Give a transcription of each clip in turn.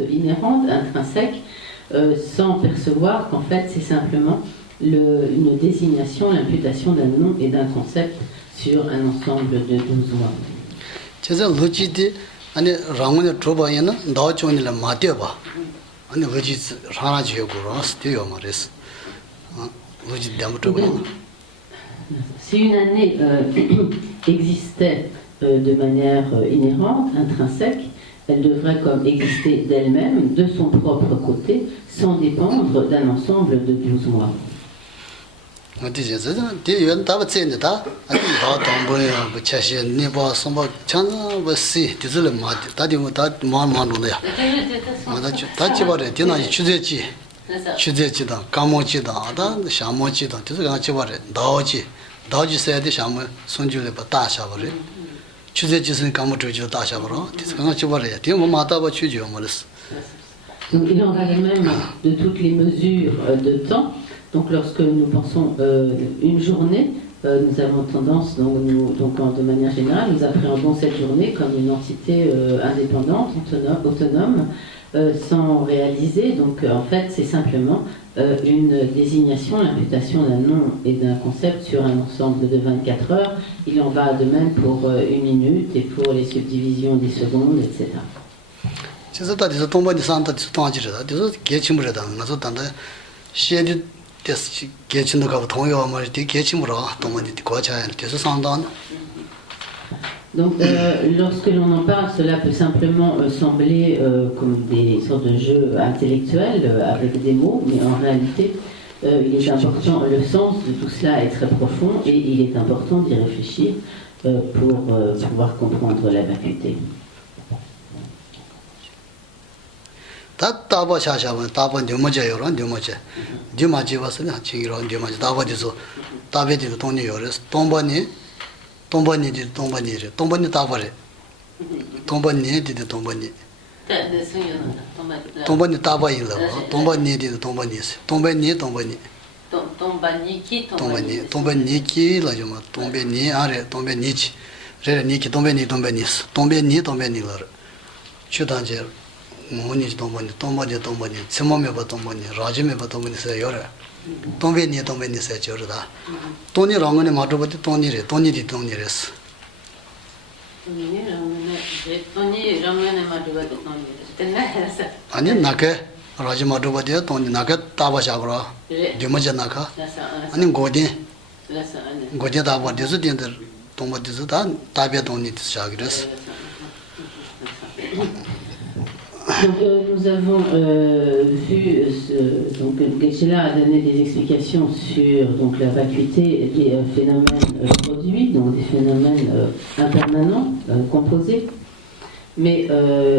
inhérente, intrinsèque, sans percevoir qu'en fait c'est simplement une désignation, l'imputation d'un nom et d'un concept sur un ensemble de 12 mois. 아니 라문에 줘봐야는 나오죠니라 마대봐 아니 그지 하나 지역으로 스티어 말했어 그지 담을 줘봐야 Si une année existait de manière inhérente, intrinsèque, elle devrait comme exister d'elle-même, de son propre côté, sans dépendre d'un ensemble de 12 mois. 대연 답을 아니 다 동보야 부차시 네바 선바 찬나 버시 디즈를 마디 다디고 다 마만로야 다치 버려 디나지 주제지다 까모지다 다 샤모지다 디즈 같이 버려 나오지 세야지 샤모 손줄에 봐 다샤 버려 주제지는 까모주지 다샤 버려 디즈 같이 버려 디모 마다바 주죠 말스. Donc il en va de même de toutes les mesures de temps. Donc lorsque nous pensons une journée, nous avons tendance, de manière générale, nous appréhendons cette journée comme une entité indépendante, autonome, sans réaliser. Donc en fait, c'est simplement une désignation, l'imputation d'un nom et d'un concept sur un ensemble de 24 heures. Il en va de même pour une minute et pour les subdivisions des secondes, etc. 그래서 다들 동반이 산다 동아지르다. 그래서 개침물에다 나서 단다 시에디 개침도 가고 동요 말이 개침으로 동반이 고차야 돼서 산다. Donc, lorsque l'on en parle, cela peut simplement sembler comme des sortes de jeux intellectuels avec des mots, mais en réalité, il est important, le sens de tout cela est très profond et il est important d'y réfléchir pour pouvoir comprendre la vacuité. 다다바 샤샤바 다바 녀모제요란 녀모제 녀마지 와서는 친구로 녀마지 다바디서 다베디도 돈이 요레스 돈바니 다바레 돈바니디도 돈바니 돈바니 다바일라 돈바니디도 돈바니스 돈바니키 라죠마 돈베니 아레 돈베니치 레니키 돈베니스 돈베니라 추단제 모니 동번이 스모메바 동번이 라지메바 동번이 세요래 동베니 세죠르다 돈이 랑은에 마도버디 돈이레스 아니 나게 라지 마도버디 돈이 나게 따바샤브라 디모제 나카 아니 고디 다버디스 딘데 동버디스 다 따베 돈이 샤그레스. Donc, nous avons vu, donc Geshe-la a donné des explications sur donc, la vacuité des phénomènes produits, donc des phénomènes impermanents, composés. Mais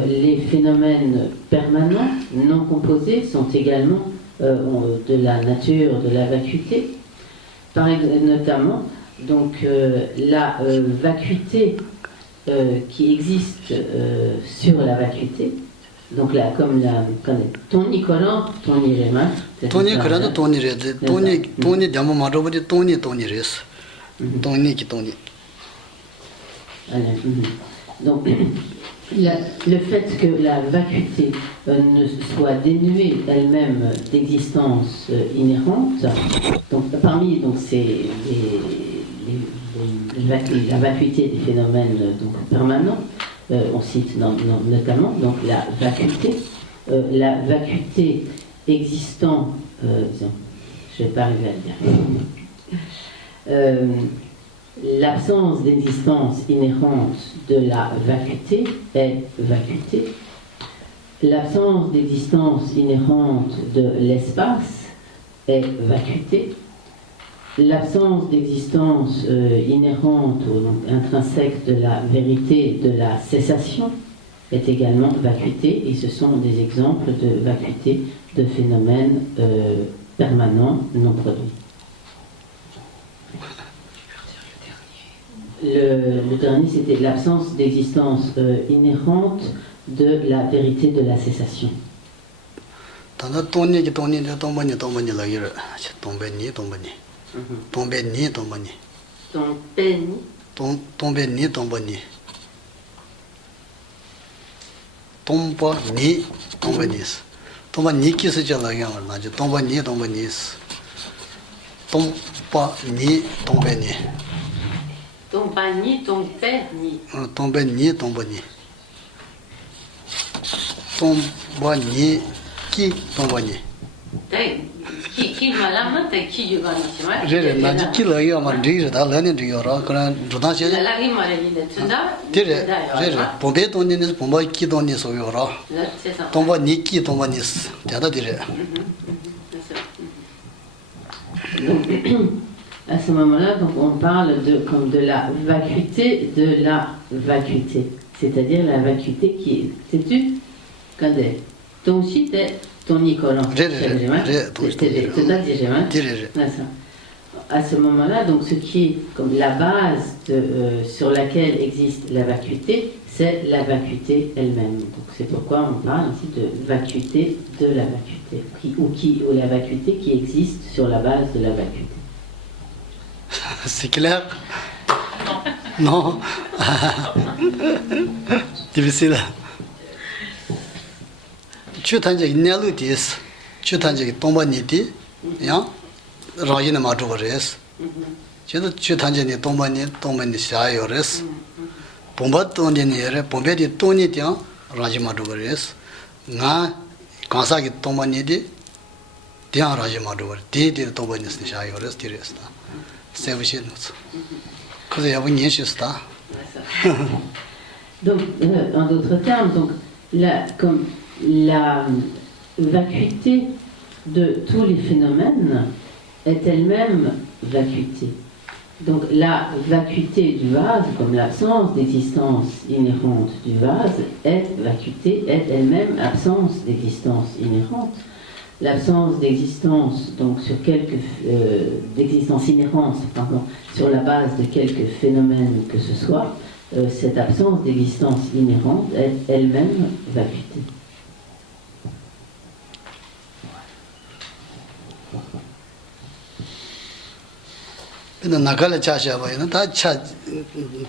les phénomènes permanents, non composés, sont également de la nature de la vacuité. Notamment, donc, la vacuité qui existe sur la vacuité. Donc là, comme Tony Collant, Tony Réma. Tony Collant, Tony Réma. Tony Diamo Marobodi, Tony Rés. Tony qui Tony. Donc, le fait que la vacuité ne soit dénuée elle-même d'existence inhérente, donc parmi donc, la vacuité des phénomènes donc, permanents, on cite notamment donc, la vacuité existant, je ne vais pas arriver à le dire, l'absence d'existence inhérente de la vacuité est vacuité, l'absence d'existence inhérente de l'espace est vacuité, l'absence d'existence inhérente ou donc, intrinsèque de la vérité de la cessation est également vacuité, et ce sont des exemples de vacuité de phénomènes permanents non produits. Le dernier, c'était l'absence d'existence inhérente de la vérité de la cessation. Tombeni. Tomba ni 동바니스 동바니 키스 잘라야 말나지 동바니 동바니스 동바니 동바니 동바니 동페니 동바니 동바니 동바니 키 동바니 qui malama te qui je vais pas 제레 나지 키라야 말리르다 라네 리요라 그런 조다시 la rima le dit tunda 제레 봄베 돈니스 봄바 키 돈니스 요라 c'est ça 동바니 키 동바니스 대다 디레 à ce moment-là, donc on parle comme de la vacuité de la vacuité, c'est-à-dire la vacuité qui est, sais-tu, quand ton site est ton Nicolas, à ce moment-là, donc ce qui est comme la base sur laquelle existe la vacuité, c'est la vacuité elle-même. Donc c'est pourquoi on parle ainsi de vacuité de la vacuité, ou la vacuité qui existe sur la base de la vacuité. C'est clair? Non. Difficile. 추탄제 있냐로 디스. 추탄제 동반니디. 야. 라이나 마주거레스. 저도 추탄제니 동반니 샤요레스. bomba 돈니 예레 bom베디 돈니디야 라지 마주거레스. 나 간사기 동반니디 디야 라지 마주거레. 디디 동반니스 샤요레스 디레스다. Donc, en d'autres termes, donc, comme la vacuité de tous les phénomènes est elle-même vacuité. Donc la vacuité du vase, comme l'absence d'existence inhérente du vase, est vacuité, est elle-même absence d'existence inhérente. L'absence d'existence, donc sur d'existence inhérente, pardon, sur la base de quelque phénomène que ce soit, cette absence d'existence inhérente est elle-même vacuité. 나가를 자셔봐요. 다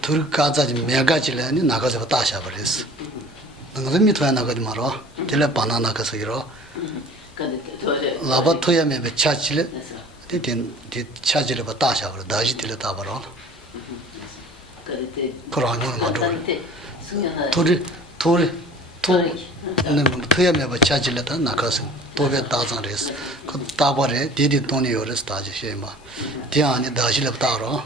둘까지 매가지래니 나가서 다셔 버렸어. 너가 밑에 나가지 마라. 텔레 바나나 가서기로. 라바토야메 차치래. 되든 차지를 봐 다셔 버려. 다시 텔레 다 버려. 그러는 맞아. 토리 토야메 봐 차지를 나가서 도배 다장레스. 그 다버래 디디 돈이 요레스 다지 쉐마. 디안이 다시를 따로.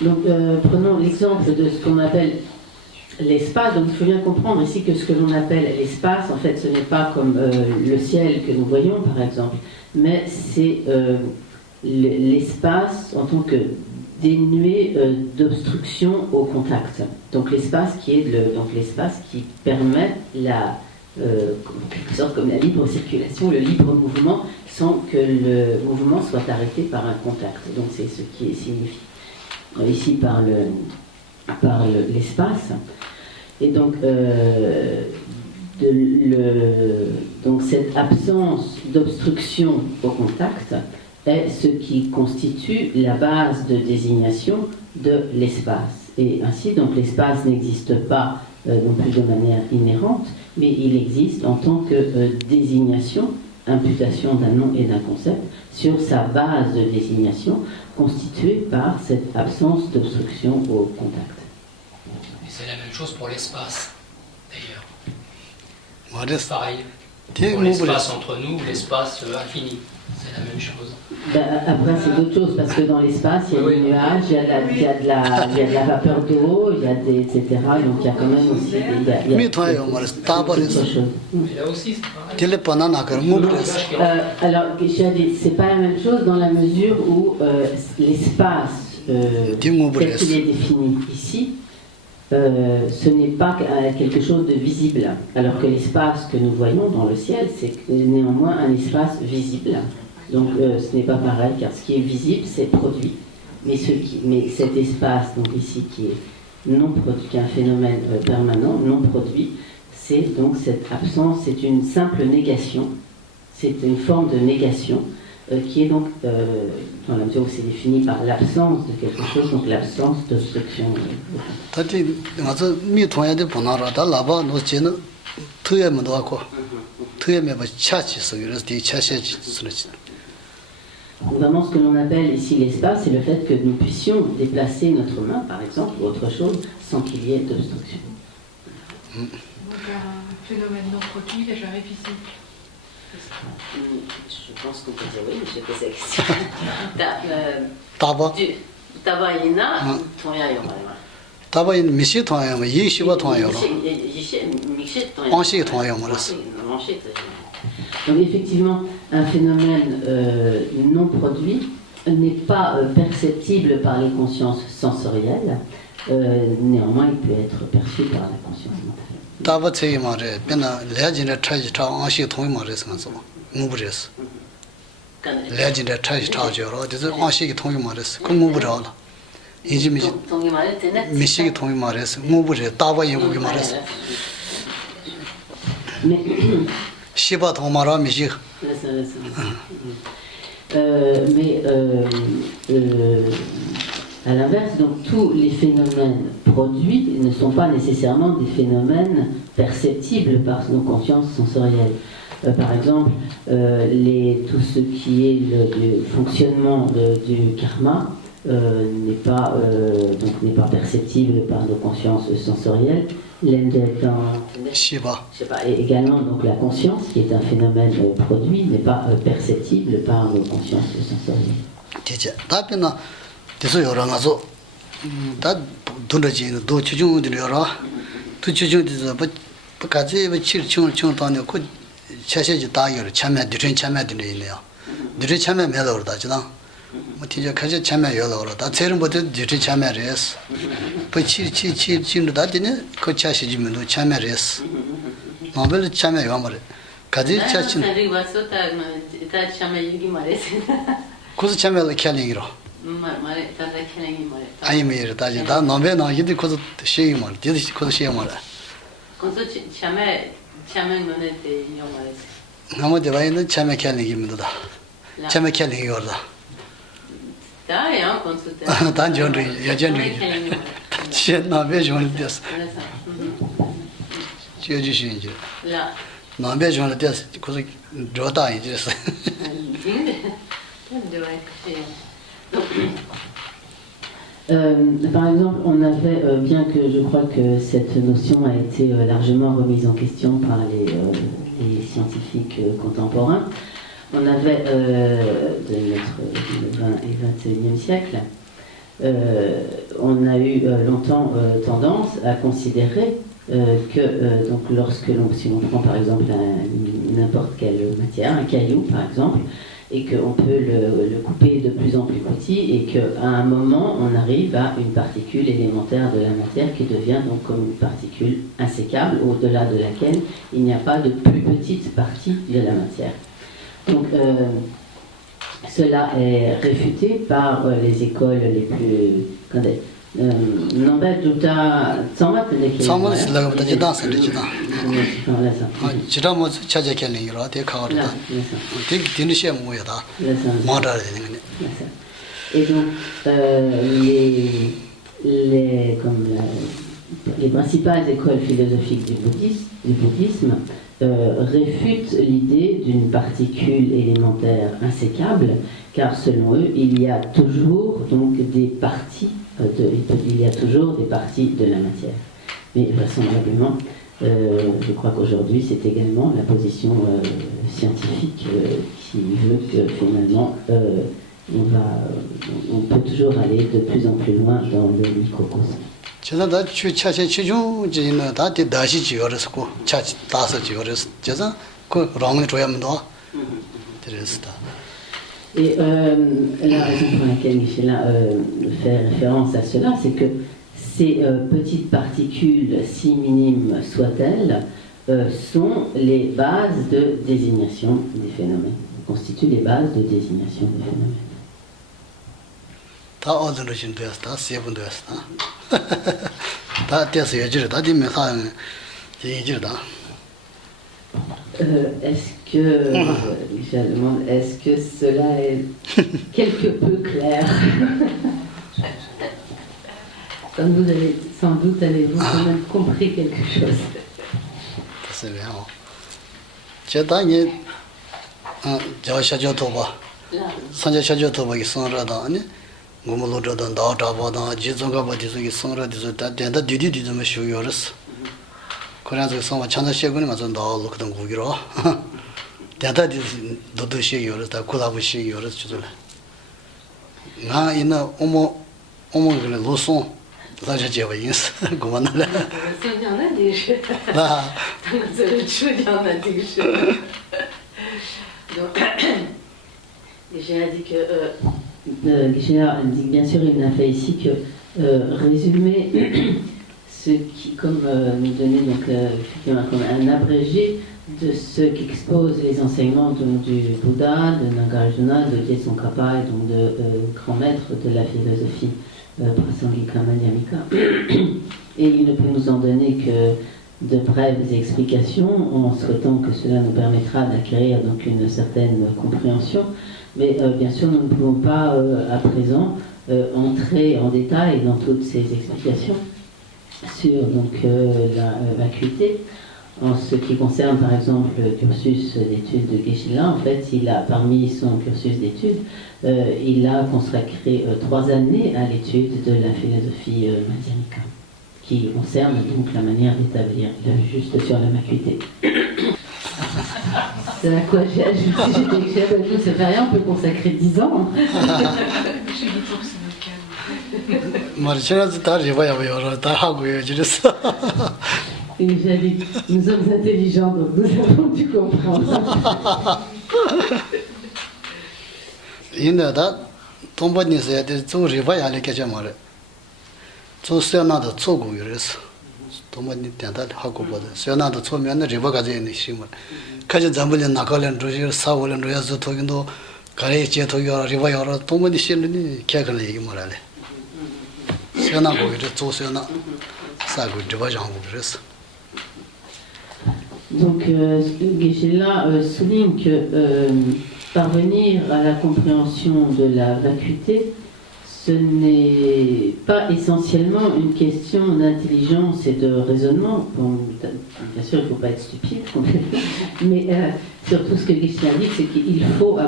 Donc prenons l'exemple de ce qu'on appelle l'espace. Donc il faut bien comprendre ici que ce que l'on appelle l'espace, en fait, ce n'est pas comme le ciel que nous voyons, par exemple, mais c'est l'espace en tant que dénué d'obstruction au contact. Donc l'espace qui est l'espace qui permet la quelque sorte comme la libre circulation, le libre mouvement, sans que le mouvement soit arrêté par un contact. Donc c'est ce qui est signifié ici par l'espace. Et donc, donc cette absence d'obstruction au contact est ce qui constitue la base de désignation de l'espace. Et ainsi, donc l'espace n'existe pas non plus de manière inhérente, mais il existe en tant que désignation, imputation d'un nom et d'un concept, sur sa base de désignation constituée par cette absence d'obstruction au contact. Et c'est la même chose pour l'espace, d'ailleurs. C'est pareil. Pour l'espace entre nous, l'espace infini, c'est la même chose. Après, c'est d'autres choses, parce que dans l'espace, il y a des nuages, il y a de la vapeur d'eau, il y a etc. Donc il y a quand même aussi autre chose. Et là aussi, c'est pareil. Alors, c'est pas la même chose dans la mesure où l'espace tel qu'il est défini ici, ce n'est pas quelque chose de visible, alors que l'espace que nous voyons dans le ciel, c'est néanmoins un espace visible. Donc ce n'est pas pareil, car ce qui est visible, c'est produit. Mais cet espace, donc ici, qui est non produit, qui est un phénomène permanent, non produit, c'est donc cette absence, c'est une simple négation, c'est une forme de négation qui est donc, dans la mesure où c'est défini par l'absence de quelque chose, donc l'absence d'obstruction. Vraiment, ce que l'on appelle ici l'espace, c'est le fait que nous puissions déplacer notre main, par exemple, ou autre chose, sans qu'il y ait d'obstruction. Donc un phénomène non produit, là j'arrive ici. Je pense qu'on peut dire oui, mais je pose la question. Tabayina, Tabayina, Mishi Toyama, Yishiba Toyama, Anshi Toyama. Donc effectivement, un phénomène non produit n'est pas perceptible par les consciences sensorielles, néanmoins il peut être perçu par la conscience mentale. Tabatayamare, Pena, Legend Trash Town, Anshi Toyama, Mubris. Legend Trash Town, this is Anshi Toyamaris, Kumubral. Mishi Toyamaris, Mubri, Tabayamaris. Shiba Tomara Mishi. Mais à l'inverse, donc tous les phénomènes produits ne sont pas nécessairement des phénomènes perceptibles par nos consciences sensorielles. Par exemple, tout ce qui est le fonctionnement du karma n'est pas perceptible par nos consciences sensorielles. Shiba. Et également, donc, la conscience, qui est un phénomène produit, n'est pas perceptible par nos consciences sensorielles. Par exemple, on avait, bien que je crois que cette notion a été largement remise en question par les scientifiques contemporains, on avait de notre 20 et 21e siècle, on a eu longtemps tendance à considérer que donc si l'on prend par exemple n'importe quelle matière, un caillou par exemple, et qu'on peut le couper de plus en plus petit et qu'à un moment on arrive à une particule élémentaire de la matière qui devient donc comme une particule insécable au-delà de laquelle il n'y a pas de plus petite partie de la matière. Donc cela est réfuté par les écoles les plus... Nambet Dutta Tsamat Tsamat is like the Jidas and the Jidan. Jidam Chaja Kelly, Rati Kawada. Take Tinisham Weda, Mada. Et donc, les principales écoles philosophiques du bouddhisme réfutent l'idée d'une particule élémentaire insécable, car selon eux, il y a toujours donc des parties de la matière. Mais vraisemblablement, je crois qu'aujourd'hui, c'est également la position scientifique qui veut que finalement, on peut toujours aller de plus en plus loin dans le microcosme. Et la raison pour laquelle Michela fait référence à cela, c'est que ces petites particules, si minimes soient-elles, sont les bases de désignation des phénomènes, constituent les bases de désignation des phénomènes. est-ce que, Michel demande, est-ce que cela est quelque peu clair? Comme vous avez, sans doute avez-vous quand même compris quelque chose. C'est bien. Je t'ai dit, je toba. Sanja chajo toba qui sont là dans ne. Gomolo dans d'aba dans jizonga ba jizogi sont là des da didi de monsieur yoris. Quand ils sont chanda cheguni ma zon da look dans gugiro. Da do che yoris da kula bu che yoris chuzula. Na ina omo le leçon. Là je dis oui, comment on a. Il y en a des jeux. Là. Dans le jeu, il y en a des jeux. Donc, Guichet a dit que Guichet a dit bien sûr il n'a fait ici que résumer ce qui, comme nous donner donc effectivement comme un abrégé de ce qu'exposent les enseignements donc, du Bouddha, de Nagarjuna, de Tsongkhapa et donc de grands maîtres de la philosophie Prasangika Madhyamika. Et il ne peut nous en donner que de brèves explications en souhaitant que cela nous permettra d'acquérir donc une certaine compréhension. Mais bien sûr, nous ne pouvons pas à présent entrer en détail dans toutes ces explications sur donc, la vacuité. En ce qui concerne par exemple le cursus d'études de Geshe-la, en fait, il a, parmi son cursus d'études, il a consacré 3 années à l'étude de la philosophie madhyamika, qui concerne donc la manière d'établir juste sur la vacuité. C'est à quoi j'ai ajouté, j'ai dit que ça fait rien, on peut consacrer 10 ans. Et j'ai dit, nous sommes intelligents, donc nous avons dû comprendre. Il a dat, ton bon nez, c'est tout, je vais aller quelque part. Tout c'est un autre truc, il reste. Ton bon nez, t'as dat, hakuba. C'est un autre truc, mais on ne va pas gagner ici. Quand je zambule na kalen roger, savole roger, zo togindo, kare che togiora, riva yora, ton bon nez, c'est ni, qu'est-ce que les morale. C'est un autre truc, tout c'est un autre. Ça goûte, je vais j'en vous reste. Donc, Geshe-la souligne que parvenir à la compréhension de la vacuité, ce n'est pas essentiellement une question d'intelligence et de raisonnement. Bon, bien sûr, il ne faut pas être stupide, mais surtout ce que Geshe-la dit, c'est qu'il faut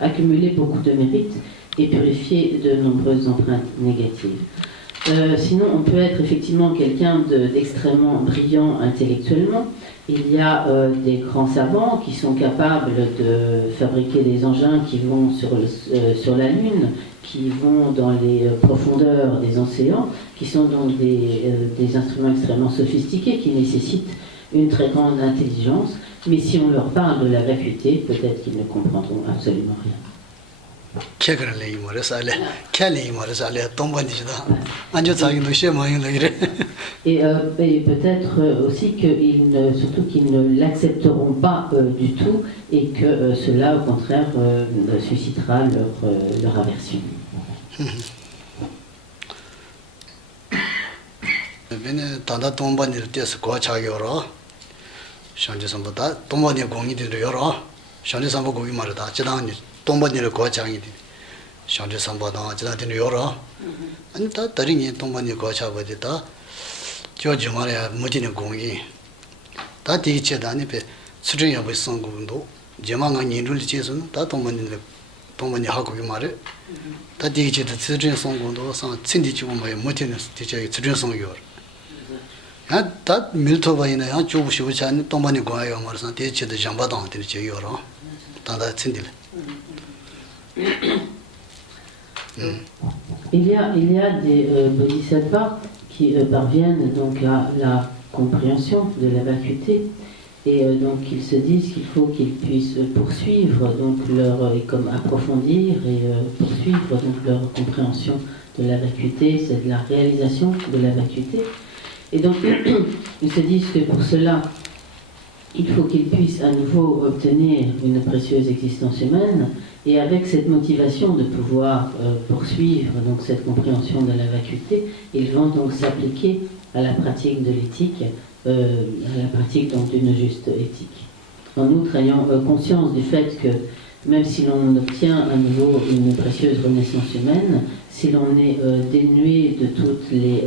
accumuler beaucoup de mérites et purifier de nombreuses empreintes négatives. Sinon, on peut être effectivement quelqu'un d'extrêmement brillant intellectuellement. Il y a des grands savants qui sont capables de fabriquer des engins qui vont sur la Lune, qui vont dans les profondeurs des océans, qui sont donc des instruments extrêmement sophistiqués qui nécessitent une très grande intelligence. Mais si on leur parle de la vacuité, peut-être qu'ils ne comprendront absolument rien. Et peut-être aussi surtout qu'ils ne l'accepteront pas du tout et que cela, au contraire, suscitera leur aversion. 동반이를 거창이 샹제 삼바다 지나든 요라 아니 다 다리니 동반이 거차버디다 저지 말이야 무지는 공이 다 디체다니 배 수준이 버 성공도 제망한 일을 지서 다 동반이 하고 이 말에 다 디체다 수준 성공도 상 친디지고 뭐 무지는 디체 수준 성교 다 밀토바이나 야 조부시부지 않는 동반이 거예요 말서 디체다 장바당 디체 요라 다다 친디래. Il y a des bodhisattvas qui parviennent donc à la compréhension de la vacuité et donc ils se disent qu'il faut qu'ils puissent poursuivre donc comme approfondir et poursuivre donc leur compréhension de la vacuité, c'est de la réalisation de la vacuité. Et donc ils se disent que pour cela il faut qu'ils puissent à nouveau obtenir une précieuse existence humaine, et avec cette motivation de pouvoir poursuivre donc cette compréhension de la vacuité, ils vont donc s'appliquer à la pratique de l'éthique, à la pratique donc d'une juste éthique. En outre, ayant conscience du fait que même si l'on obtient à nouveau une précieuse renaissance humaine, si l'on est dénué de toutes les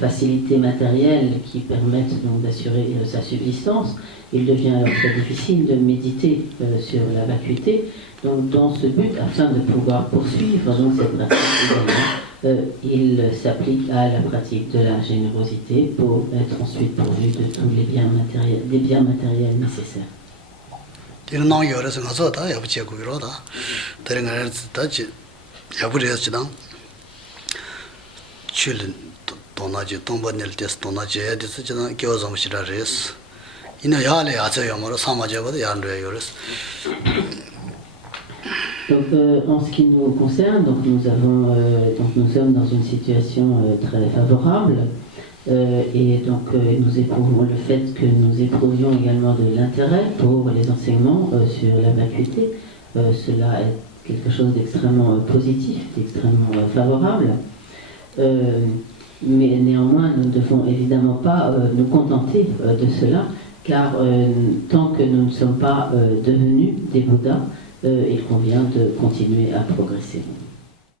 facilités matérielles qui permettent donc d'assurer sa subsistance, il devient alors très difficile de méditer sur la vacuité. Donc dans ce but, afin de pouvoir poursuivre donc cette pratique, il s'applique à la pratique de la générosité pour être ensuite pourvu de tous les biens matériels nécessaires. Donc, en ce qui nous concerne, donc nous sommes dans une situation très favorable et donc nous éprouvons le fait que nous éprouvions également de l'intérêt pour les enseignements sur la vacuité. Cela est quelque chose d'extrêmement positif, d'extrêmement favorable. Mais néanmoins, nous ne devons évidemment pas nous contenter de cela, car tant que nous ne sommes pas devenus des Bouddhas, il convient de continuer à progresser.